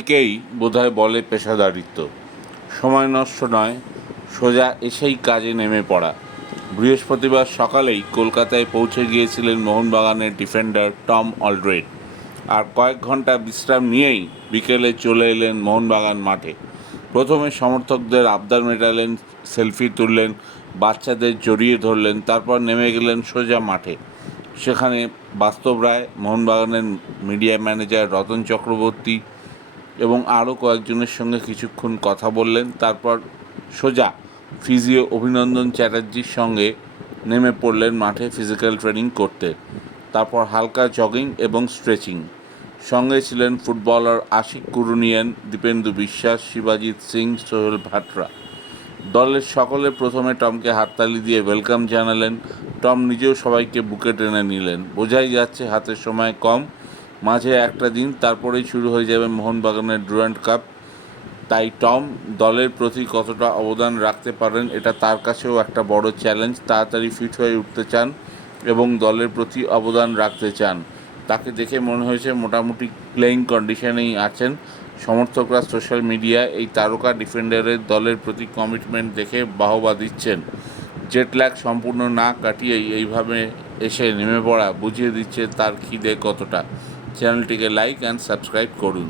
একেই বোধহয় বলে পেশাদারিত্ব। সময় নষ্ট নয়, সোজা এসেই কাজে নেমে পড়া। বৃহস্পতিবার সকালেই কলকাতায় পৌঁছে গিয়েছিলেন মোহনবাগানের ডিফেন্ডার টম অলড্রেড। আর কয়েক ঘণ্টা বিশ্রাম নিয়েই বিকেলে চলে এলেন মোহনবাগান মাঠে। প্রথমে সমর্থকদের আবদার মেটালেন, সেলফি তুললেন, বাচ্চাদের জড়িয়ে ধরলেন, তারপর নেমে গেলেন সোজা মাঠে। সেখানে বাস্তব রায়, মোহনবাগানের মিডিয়া ম্যানেজার রতন চক্রবর্তী এবং আরও কয়েকজনের সঙ্গে কিছুক্ষণ কথা বললেন। তারপর সোজা ফিজিও অভিনন্দন চ্যাটার্জির সঙ্গে নেমে পড়লেন মাঠে ফিজিক্যাল ট্রেনিং করতে। তারপর হালকা জগিং এবং স্ট্রেচিং। সঙ্গে ছিলেন ফুটবলার আশিক কুরুনিয়ান, দীপেন্দু বিশ্বাস, শিবাজিৎ সিং, সোহেল ভাটরা। দলের সকলে প্রথমে টমকে হাততালি দিয়ে ওয়েলকাম জানালেন। টম নিজেও সবাইকে বুকে টেনে নিলেন। বোঝাই যাচ্ছে হাতের সময় কম মাঝে একটা দিন তারপরেই শুরু হয়ে যাবে মোহনবাগানের ডুরান্ট কাপ। তাই টম, দলের প্রতি কতটা অবদান রাখতে পারেন, এটা তার কাছেও একটা বড় চ্যালেঞ্জ তাড়াতাড়ি ফিট হয়ে উঠতে চান এবং দলের প্রতি অবদান রাখতে চান। তাকে দেখে মনে হয়েছে মোটামুটি প্লেয়িং কন্ডিশনেই আছেন। সমর্থকরা সোশ্যাল মিডিয়ায় এই তারকা ডিফেন্ডারের দলের প্রতি কমিটমেন্ট দেখে বাহবা দিচ্ছেন। জেট ল্যাগ সম্পূর্ণ না কাটিয়েই এইভাবে এসে নেমে পড়া, বুঝিয়ে দিচ্ছে তার খিদে কতটা। চ্যানেলটিকে লাইক অ্যান্ড সাবস্ক্রাইব করুন।